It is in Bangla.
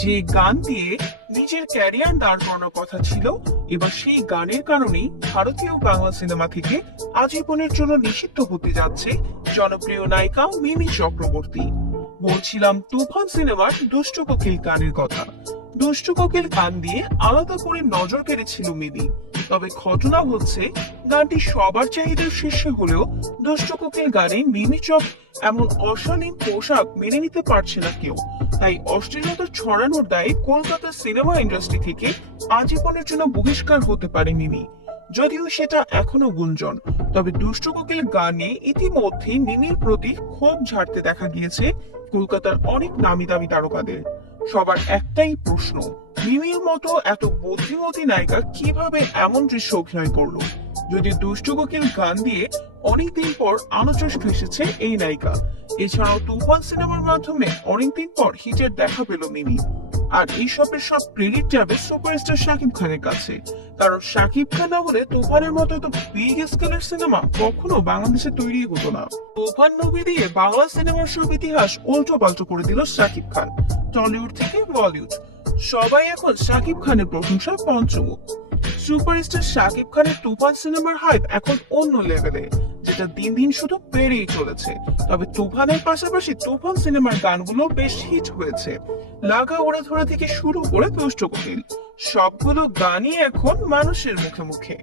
যে গান দিয়ে নিজের ক্যারিয়ার দাঁড় করানোর কথা ছিল, এবার সেই গানের কারণেই ভারতীয় বাংলা সিনেমা থেকে আজীবনের জন্য নিষিদ্ধ হতে যাচ্ছে জনপ্রিয় নায়িকা মিমি চক্রবর্তী। বলছিলাম তুফান সিনেমার দুষ্টু কোকিল গানের কথা। দুষ্টু কোকিল গান দিয়ে আলাদা করে নজর কেড়েছিল মিমি। তবে ঘটনা হচ্ছে, গানটি সবার চাহিদার শীর্ষে হলেও দুষ্টু কোকিল গানে মিমি চক এমন অশালীন পোশাক মেনে নিতে পারছে না কেউ। তাই অশ্লীলতা ছড়ানোর দায়ে কলকাতার সিনেমা ইন্ডাস্ট্রি থেকে আজীবনের জন্য বহিষ্কার হতে পারে মিমি। যদিও সেটা এখনো গুঞ্জন, তবে দুষ্টু কোকিল গানে ইতিমধ্যেই মিমির প্রতি ক্ষোভ ঝাড়তে দেখা গিয়েছে কলকাতার অনেক নামি দামি তারকাদের। সবার একটাই প্রশ্ন, মিমির মতো এত বুদ্ধিমতী নায়িকা কিভাবে এমন দৃশ্য অভিনয় করলো? যদি দুষ্টু কোকিল গান দিয়ে অনেকদিন পর আলোচনা এসেছে এই নায়িকা। এছাড়াও তুফান সিনেমার মাধ্যমে অনেকদিন পর হিটের দেখা পেল মিমি। আর এইসবের সব ক্রেডিট যাবে সুপারস্টার শাকিব খানের কাছে, কারণ শাকিব খান না হলে তুফানের মতো এত বিগ স্কেলের সিনেমা কখনো বাংলাদেশে তৈরি হতো না। তুফান মুভি দিয়ে বাংলা সিনেমার সব ইতিহাস উল্টো পাল্টো করে দিল শাকিব খান। টলিউড থেকে বলিউড সবাই এখন শাকিব খানের প্রশংসায় পঞ্চমুখ। সুপারস্টার শাকিব খানের তুফান সিনেমার হাইপ এখন অন্য লেভেলে, যেটা দিন দিন শুধু বেড়েই চলেছে। তবে তুফানের পাশাপাশি তুফান সিনেমার গানগুলো বেশ হিট হয়েছে। লাগা ওড়া ধরা থেকে শুরু করে দুষ্ট কোকিল, সবগুলো গানই এখন মানুষের মুখে মুখে।